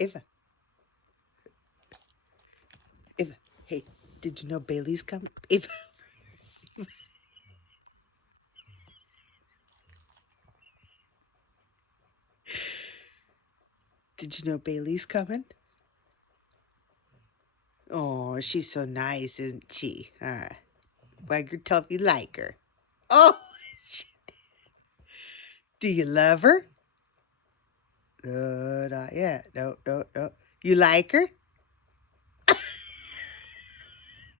Ava, Ava, hey, did you know Bailey's coming? Ava, did you know Bailey's coming? Oh, she's so nice, isn't she? Wag your tail if you like her. Oh, do you love her? Not yet. No, no, no. You like her?